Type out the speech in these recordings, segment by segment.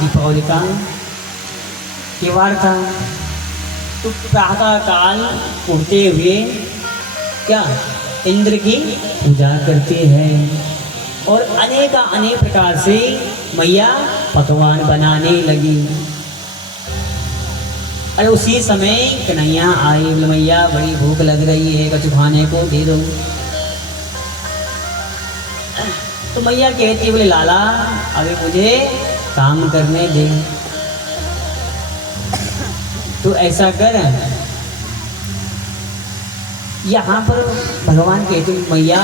दीपावली का त्योहार था। तो प्रातः काल उठते हुए क्या इंद्र की पूजा करते हैं और अनेक प्रकार से मैया पकवान बनाने लगी। अरे उसी समय कन्हैया आई, बोले मैया बड़ी भूख लग रही है, कुछ खाने को दे दो। तो मैया कहती, बोले लाला अभी मुझे काम करने दे। तो ऐसा कर, यहाँ पर भगवान कहते मैया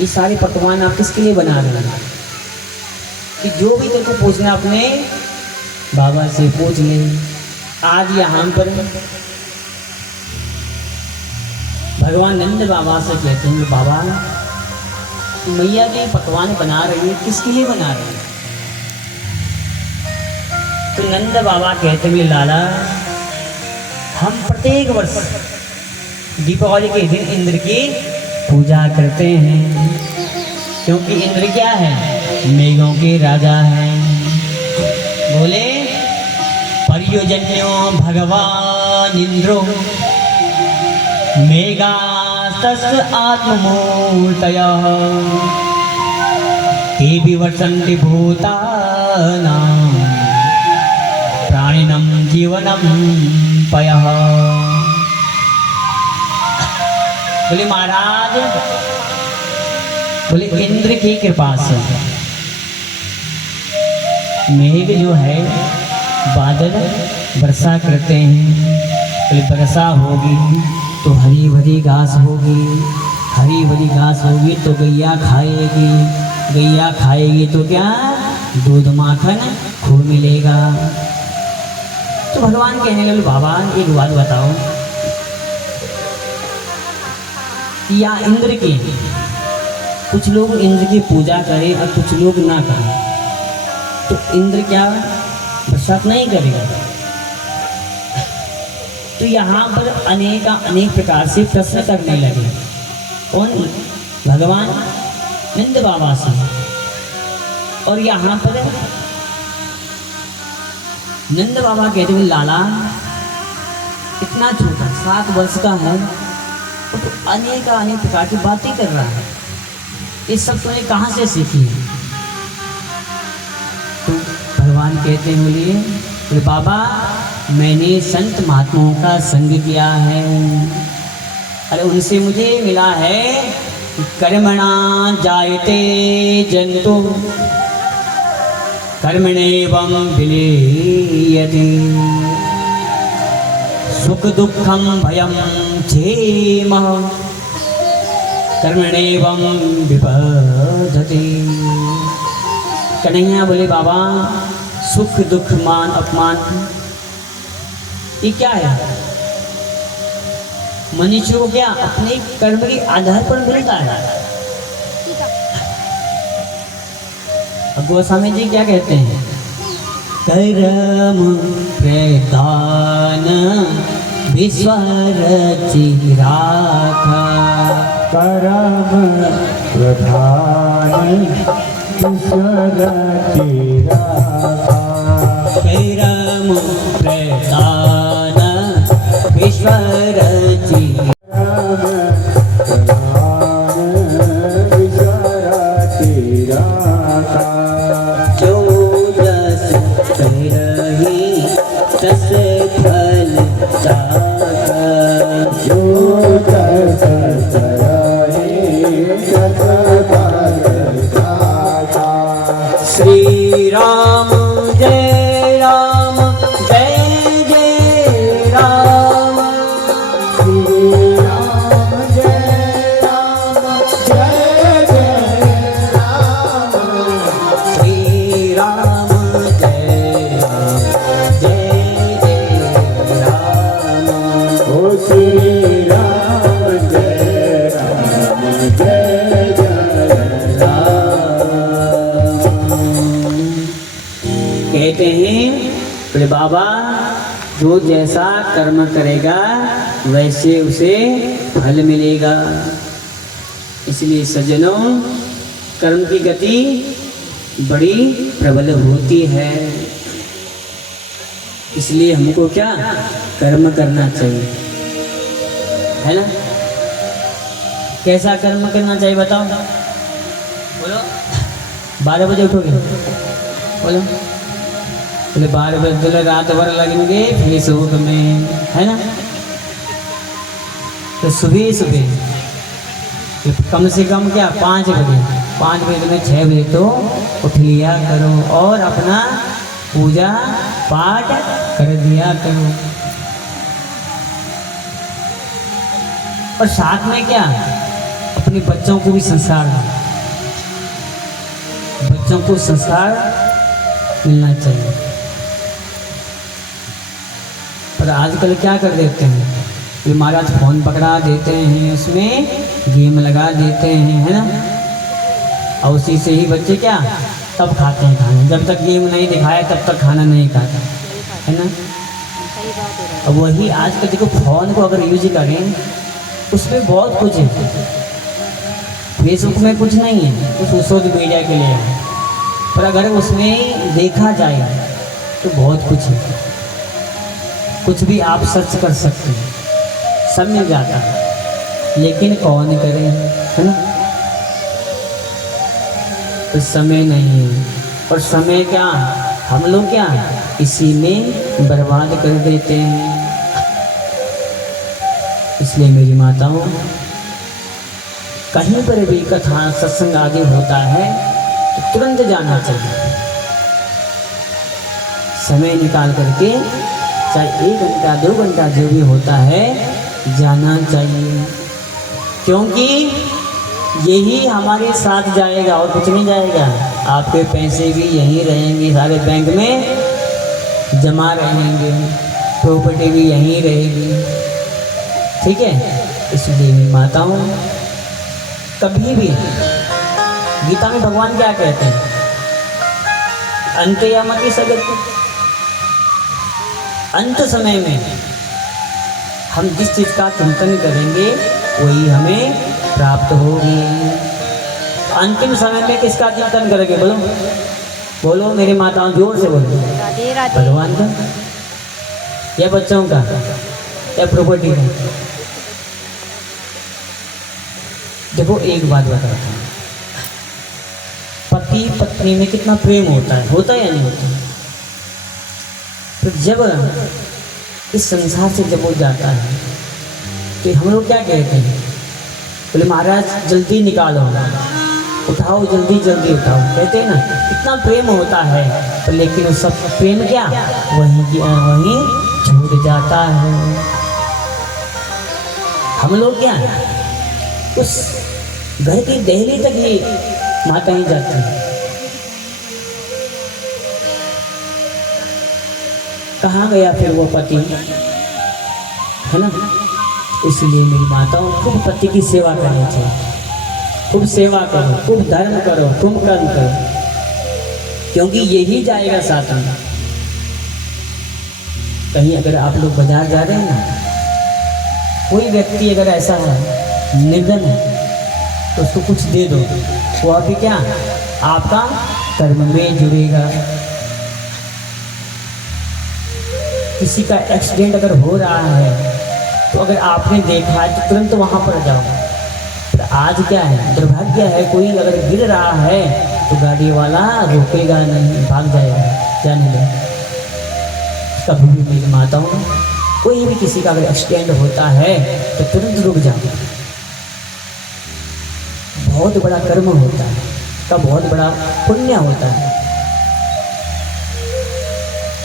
ये सारे पकवान आप किसके लिए बना रहे हैं, कि जो भी तेरे को पूछना अपने बाबा से पूछ ले। आज यहाँ पर भगवान नंद बाबा से कहते हैं बाबा मैया जो पकवान बना रही है किसके लिए बना रही है। तो नंद बाबा कहते हैं लाला हम प्रत्येक वर्ष दीपावली के दिन इंद्र की पूजा करते हैं, क्योंकि इंद्र क्या है, मेघों के राजा हैं। बोले परियोजन्यो भगवान इंद्रो मेघास्तस्य आत्ममूर्तयः ते विवर्षन्ति भूतानां प्राणिनं जीवनं पयः। बोले महाराज, बोले इंद्र की कृपा से मेघ जो है बादल वर्षा करते हैं। बोले वर्षा होगी तो हरी भरी घास होगी, हरी भरी घास होगी तो गैया खाएगी, गैया खाएगी तो क्या दूध माखन खूब मिलेगा। तो भगवान कहने लगे बाबा एक बात बताओ, या इंद्र की कुछ लोग इंद्र की पूजा करें और कुछ लोग ना करें, तो इंद्र क्या बरसात नहीं करेगा। तो यहाँ पर अनेक प्रकार से प्रश्न करने लगे। कौन? भगवान नंद बाबा से। और यहाँ पर नंद बाबा कहते हैं लाला इतना छोटा 7 वर्ष का है तो अनेक प्रकार की बातें कर रहा है, ये सब तूने कहाँ से सीखी है। तो भगवान कहते हैं बोलिए बाबा मैंने संत महात्माओं का संग किया है, अरे उनसे मुझे मिला है कर्मणा जायते जंतु कर्मणेवं विलीयते सुख दुखम भयम क्षेम कर्मणेवं विपद्यते। कन्हैया बोले बाबा सुख दुख मान अपमान ये क्या है, मनुष्य को क्या अपने कर्म के आधार पर मिलता है। अब गोस्वामी जी क्या कहते हैं, कर्म प्रधान विश्वर चिराखा, कर्म प्रधान विश्वर चिराखा, कर्म प्रधान विश्वर चिराखा, जो जस करहि तस फल चाखा, जो जस करहि तस फल चाखा। श्री राम जय राम जय जय राम, श्री राम जय राम जय जय राम, श्री राम जय राम जय जय राम, ओ श्री राम जय राम जय जय राम। कहते हैं बोले बाबा जो जैसा कर्म करेगा वैसे उसे फल मिलेगा। इसलिए सज्जनों कर्म की गति बड़ी प्रबल होती है। इसलिए हमको क्या कर्म करना चाहिए, है ना। कैसा कर्म करना चाहिए बताओ, बोलो। 12 बजे उठोगे, बोलो। बोले 12 बजे बोले रात भर लगेंगे फेसबुक में, है ना। तो सुबह सुबह कम से कम क्या 5 बजे, 5 बजे में 6 बजे तो उठ लिया करो और अपना पूजा पाठ कर दिया करो। और साथ में क्या अपने बच्चों को भी संस्कार दो, बच्चों को संस्कार मिलना चाहिए। पर आजकल क्या कर देते हैं कि महाराज फोन पकड़ा देते हैं, उसमें गेम लगा देते हैं, है ना। और उसी से ही बच्चे क्या तब खाते हैं खाना, जब तक गेम नहीं दिखाया तब तक खाना नहीं खाता, है ना। अब वही आजकल देखो फोन को अगर यूज करें उसमें बहुत कुछ है, फेसबुक में कुछ नहीं है, कुछ सोशल मीडिया के लिए है, पर अगर उसमें देखा जाए तो बहुत कुछ है, कुछ भी आप सर्च कर सकते हैं, सब मिल जाता है, लेकिन कौन करे, है ना। तो समय नहीं है, और समय क्या हम लोग क्या इसी में बर्बाद कर देते हैं। इसलिए मेरी माताओं, कहीं पर भी कथा सत्संग आदि होता है तो तुरंत जाना चाहिए, समय निकाल करके, चाहे 1 घंटा 2 घंटा जो भी होता है जाना चाहिए, क्योंकि यही हमारे साथ जाएगा और कुछ नहीं जाएगा। आपके पैसे भी यहीं रहेंगे, सारे बैंक में जमा रहेंगे, प्रॉपर्टी भी यहीं रहेगी, ठीक है। इसलिए माताओं, कभी भी गीता में भगवान क्या कहते हैं, अंत्ययामति सगति, अंत समय में हम जिस चीज़ का चिंतन करेंगे वही हमें प्राप्त होगी। अंतिम समय में किसका चिंतन करेंगे, बोलो बोलो मेरी माताओं, जोर से बोलो। राधे राधे। भगवान का या बच्चों का या प्रॉपर्टी का। देखो एक बात बताता हूँ, पति पत्नी में कितना प्रेम होता है या नहीं होता। तो जब इस संसार से जब वो जाता है तो हम लोग क्या कहते हैं, बोले महाराज जल्दी निकालो, उठाओ जल्दी जल्दी उठाओ, कहते हैं ना। इतना प्रेम होता है तो लेकिन वो सब प्रेम क्या वहीं छूट जाता है। हम लोग क्या उस घर की दहली तक ही माता ही जाती है, कहाँ गया फिर वो पति, है ना। इसलिए मेरी माताओं, खूब पति की सेवा करनी चाहिए, खूब सेवा करो, खूब धर्म करो, खूब कर्म करो, क्योंकि यही जाएगा साथ में। कहीं अगर आप लोग बाजार जा रहे हैं ना, कोई व्यक्ति अगर ऐसा है निर्धन है तो उसको कुछ दे दो, वो अभी क्या आपका कर्म में जुड़ेगा। किसी का एक्सीडेंट अगर हो रहा है तो अगर आपने देखा है तो तुरंत वहाँ पर जाओ। तो आज क्या है, दुर्भाग्य है, कोई अगर गिर रहा है तो गाड़ी वाला रोकेगा नहीं, भाग जाएगा, जाने दे। कभी भी मेरी माताओं, कोई भी किसी का अगर एक्सीडेंट होता है तो तुरंत रुक जाओ। बहुत बड़ा कर्म होता है, का बहुत बड़ा पुण्य होता है।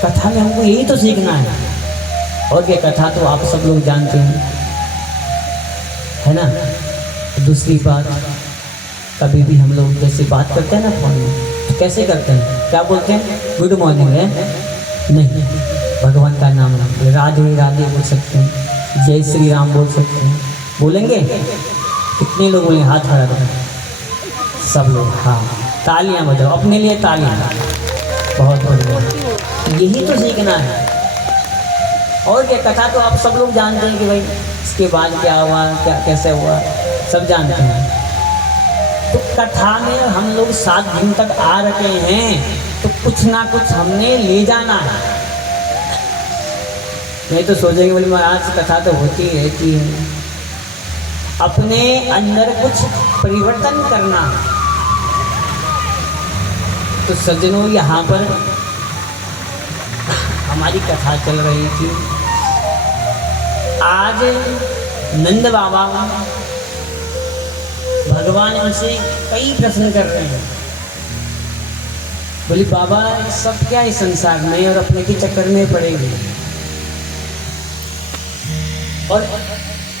कथा में हमको यही तो सीखना है, और ये कथा तो आप सब लोग जानते हैं, है ना। दूसरी बात, कभी भी हम लोग जैसे बात करते हैं ना फोन में, तो कैसे करते हैं, क्या बोलते हैं, गुड मॉर्निंग है नहीं, भगवान का नाम लें, राधे राधे बोल सकते हैं, जय श्री राम बोल सकते हैं, बोलेंगे। कितने लोग बोले, हाथ खड़ा करें सब लोग, हाँ तालियां बजाओ अपने लिए, तालियां, बहुत बढ़िया। यही तो सीखना है। और क्या, कथा तो आप सब लोग जानते हैं कि भाई इसके बाद क्या हुआ, क्या कैसे हुआ, सब जानते हैं। तो कथा में हम लोग 7 दिन तक आ रखे हैं तो कुछ ना कुछ हमने ले जाना है। नहीं तो सोचेंगे बोले महाराज कथा तो होती ही रहती है। अपने अंदर कुछ परिवर्तन करना। तो सज्जनों, यहाँ पर हमारी कथा चल रही थी। आज नंद बाबा भगवान उनसे कई प्रश्न कर रहे हैं। बोली बाबा सब क्या इस संसार में और अपने के चक्कर में पड़ेगी, और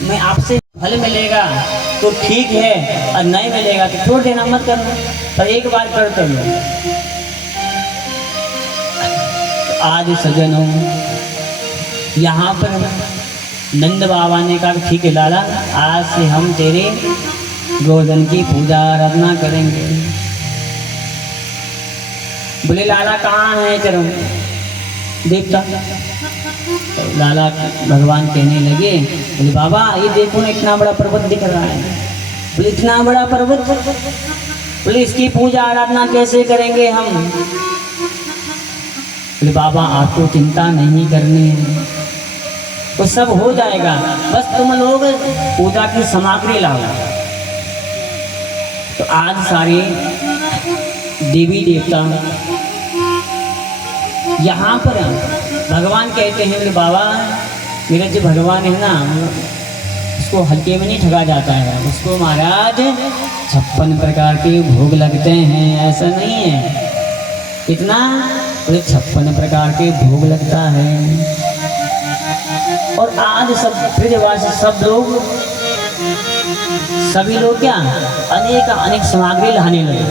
मैं आपसे फल मिलेगा तो ठीक है, और नहीं मिलेगा तो छोड़ देना, मत करना, पर एक बार करते हैं। आज सज्जनों, यहाँ पर नंद बाबा ने कहा ठीक है लाला, आज से हम तेरे गोवर्धन की पूजा आराधना करेंगे। बोले लाला कहाँ है चरण देवता? तो लाला भगवान कहने लगे, बोले बाबा ये देखो ना इतना बड़ा पर्वत दिख रहा है। बोले इतना बड़ा पर्वत? बोले इसकी पूजा आराधना कैसे करेंगे हम? बोले बाबा आपको चिंता नहीं करनी है, तो सब हो जाएगा, बस तुम लोग पूजा की सामग्री लाओ। तो आज सारे देवी देवता यहाँ पर भगवान कहते हैं, बोले बाबा मेरा जो भगवान है ना, उसको हल्के में नहीं ठगा जाता है, उसको महाराज 56 प्रकार के भोग लगते हैं। ऐसा नहीं है, कितना? बोले 56 प्रकार के भोग लगता है। और आज सब ब्रजवासी सभी लोग क्या अनेक सामग्री लाने लगे।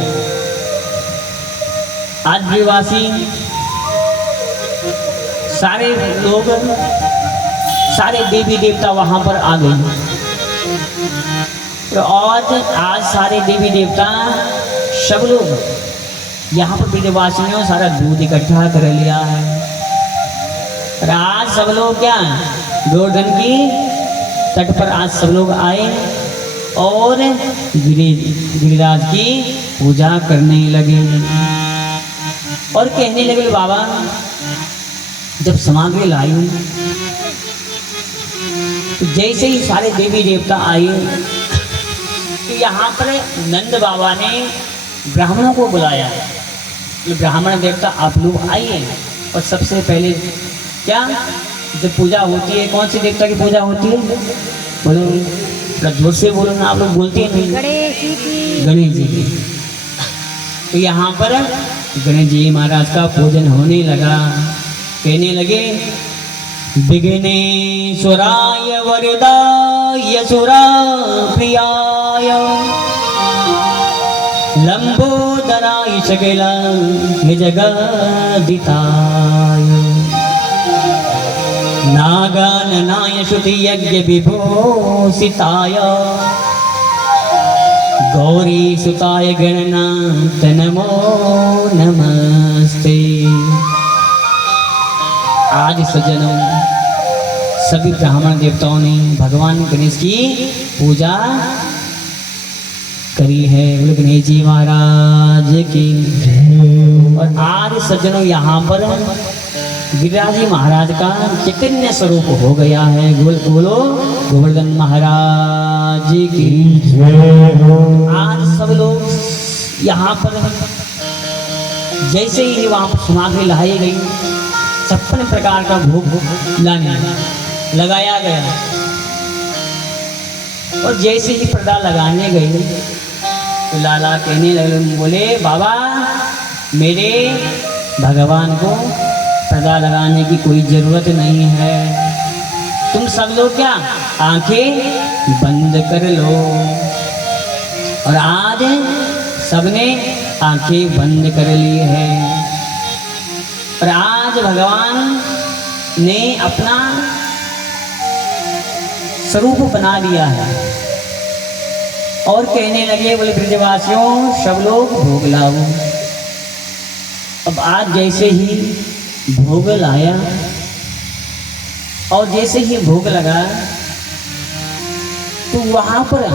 आज ब्रजवासी सारे लोग, सारे देवी देवता वहां पर आ गए। तो आज सारे देवी देवता सब लोग यहाँ पर ब्रजवासियों सारा दूध इकट्ठा कर लिया है। और आज सब लोग क्या गोवर्धन की तट पर आज सब लोग आए और गिरिराज की पूजा करने लगे और कहने लगे बाबा जब सामग्री लाई तो जैसे ही सारे देवी देवता आए तो यहाँ पर नंद बाबा ने ब्राह्मणों को बुलाया। तो ब्राह्मण देवता आप लोग आइए और सबसे पहले क्या जब पूजा होती है, कौन सी देवता की पूजा होती है? बोलो थोड़ा जोर से बोलो ना, आप लोग बोलते नहीं। गणेश जी की। तो यहाँ पर गणेश जी महाराज का पूजन होने लगा। कहने लगे विघ्नेश्वराय वरदाय सुरा प्रियाय लंबोदराय सकल जगदिताय नागाननाय श्रुति यज्ञ विभूषिताय गौरी सुताय गणनाथ नमो नमस्ते। आज सज्जनों सभी ब्राह्मण देवताओं ने भगवान गणेश की पूजा करी है। बोले गणेश जी महाराज की। और आज सज्जनों यहाँ पर गिरिराज जी महाराज का चैतन्य स्वरूप हो गया है। बोलो गोवर्धन महाराज की। आज सब लोग यहाँ पर जैसे ही वहाँ पर सामग्री लाई गई 56 प्रकार का भोग लाने लगाया गया और जैसे ही पर्दा लगाने गए तो लाला कहने लगे, बोले बाबा मेरे भगवान को पर्दा लगाने की कोई ज़रूरत नहीं है, तुम सब लोग क्या आंखें बंद कर लो। और आज सबने आंखें बंद कर ली है और आज भगवान ने अपना स्वरूप बना लिया है और कहने लगे, बोले ब्रजवासियों सब लोग भोग लाओ। अब आज जैसे ही भोग लाया और जैसे ही भोग लगा तो वहाँ पर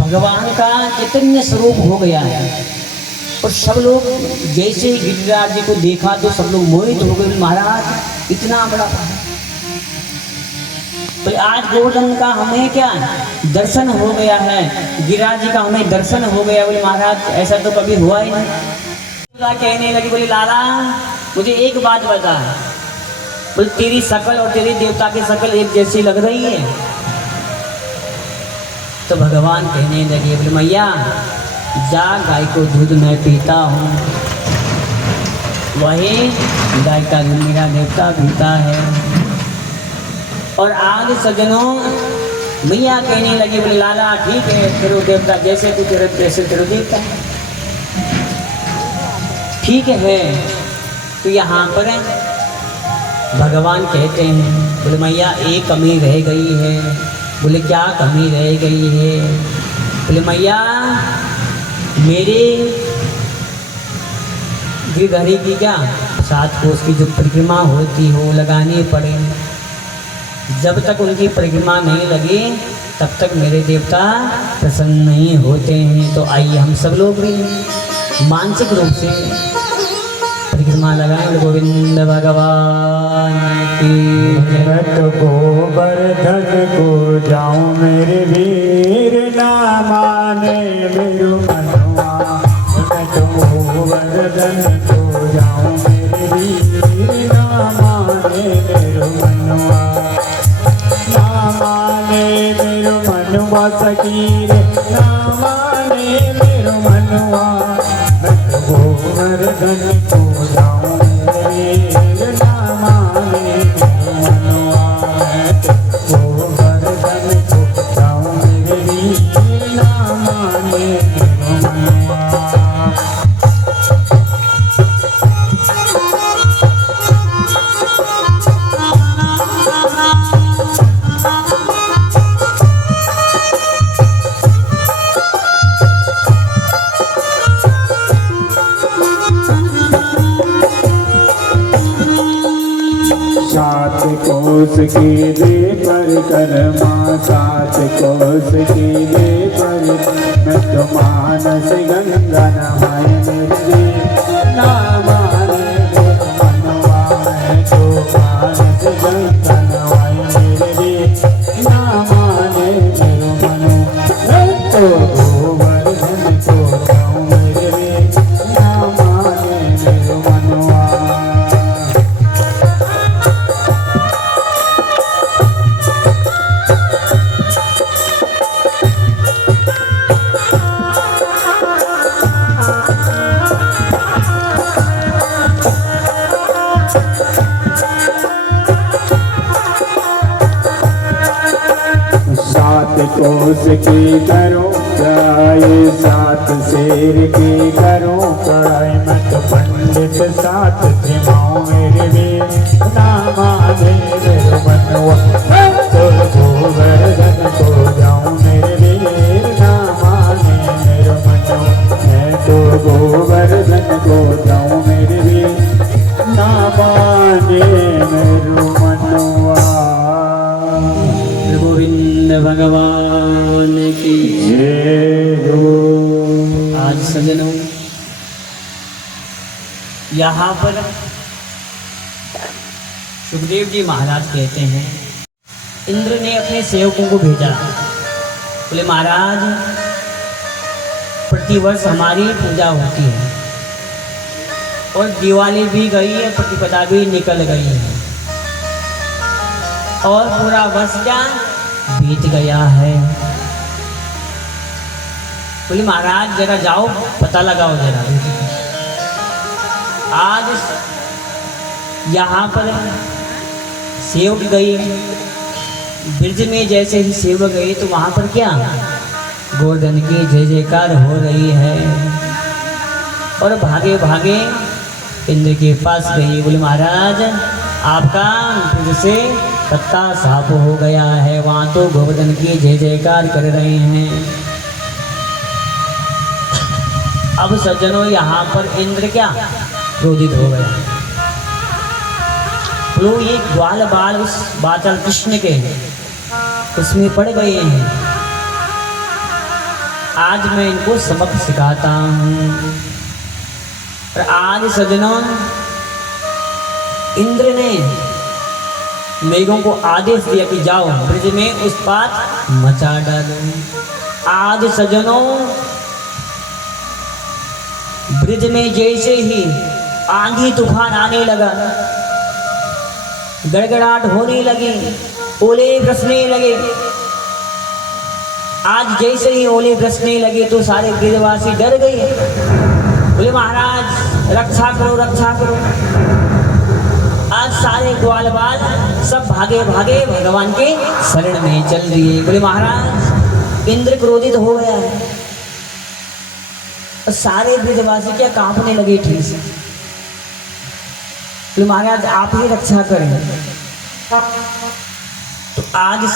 भगवान का चैतन्य स्वरूप हो गया है और सब लोग जैसे ही गिरिराज जी को देखा तो सब लोग मोहित हो गए। महाराज इतना बड़ा बोले आज गोवर्धन का हमें क्या दर्शन हो गया है, गिरिराज जी का हमें दर्शन हो गया। बोले महाराज ऐसा तो कभी हुआ ही नहीं। कहने लगी, बोले लाला मुझे एक बात बता, बोले तेरी शकल और तेरी देवता की शकल एक जैसी लग रही है। तो भगवान कहने लगे, बोले मैया जा गाय को दूध मैं पीता हूँ, वही गाय का दूध मेरा देवता पीता है। और आज सज्जनों मैया कहने लगी, बोले लाला ठीक है, तेरो देवता जैसे तू तेरे जैसे तेरो देवता ठीक है। तो यहाँ पर भगवान कहते हैं, बोले मैया एक कमी रह गई है। बोले क्या कमी रह गई है? बोले मैया मेरे गिरधरी की क्या 7 कोस की जो परिक्रमा होती हो लगानी पड़े, जब तक उनकी परिक्रमा नहीं लगी तब तक मेरे देवता प्रसन्न नहीं होते हैं। तो आइए हम सब लोग भी मानसिक रूप से परिक्रमा लगाएं। गोविंद भगवान की। मैं तो गोवर्धन को जाऊं मेरे वीर, ना माने मेरो मनवा। मैं तो गोवर्धन को जाऊं मेरे वीर, ना माने मेरो मनवा। ना माने मेरो मनवा सकीर, ना माने मेरो मनवा। मैं तो गोवर्धन को जाऊं मेरे वीर, ना माने मेरो मनवा। मैं तो गोवर्धन को जाऊं मेरे वीर, ना माने मेरो मनवा। सात कोस की दे परिक्रमा, 7 कोस की दे परिक्रमा। मैं तो मानस गंगा नहाय मेरे, ना माने मेरो मनवा। मैं तो मानस गंगा नहाय मेरे, ना माने मेरो मनवा। मैं तो गोवर्धन को जाऊं मेरे, ना माने मेरो मनवा। कोस की करो गाय, 7 शेर की करो कढ़ाई। मैं तो पंडित 7 जिमाऊं मेरे वीर, ना माने मेरो मनवा। मैं तो गोवर्धन को जाऊं मेरे वीर, ना माने मेरो मनवा। मैं तो गोवर्धन को जाऊं मेरे वीर, ना माने मेरो मनवा। गोविंद भगवान की जय हो। आज सज्जनों यहाँ पर सुखदेव जी महाराज कहते हैं, इंद्र ने अपने सेवकों को भेजा। बोले महाराज प्रतिवर्ष हमारी पूजा होती है और दिवाली भी गई है, प्रतिपदा भी निकल गई है और पूरा वर्ष क्या बीत गया है। बोले महाराज जरा जाओ पता लगाओ जरा। आज यहाँ पर सेवक गई, ब्रिज में जैसे ही सेवक गई तो वहाँ पर क्या गोवर्धन की जय जयकार हो रही है और भागे भागे इंद्र के पास गई। बोले महाराज आपका ब्रिज से पत्ता साफ हो गया है, वहाँ तो गोवर्धन की जय जयकार कर रहे हैं। अब सज्जनों यहाँ पर इंद्र क्या क्रोधित हो गया। लोग ये ग्वाल बाल उस बाचल कृष्ण के उसमें पड़ गए हैं। आज मैं इनको सबक सिखाता हूँ। और आज सज्जनों इंद्र ने मेघों को आदेश दिया कि जाओ ब्रज में उत्पात मचा डालो। आज सजनों ब्रज में जैसे ही आंधी तूफान आने लगा, गड़गड़ाहट होने लगी, ओले बरसने लगे। आज जैसे ही ओले बरसने लगे तो सारे ब्रजवासी डर गए, बोले महाराज रक्षा करो रक्षा करो। आज सारे ग्वाल बाल सब भागे भागे भगवान के शरण में चल दिए। बोले महाराज इंद्र क्रोधित हो गया है। और सारे ब्रजवासी क्या कांपने लगे ठीक से। बोले महाराज आप ही रक्षा करें। तो आज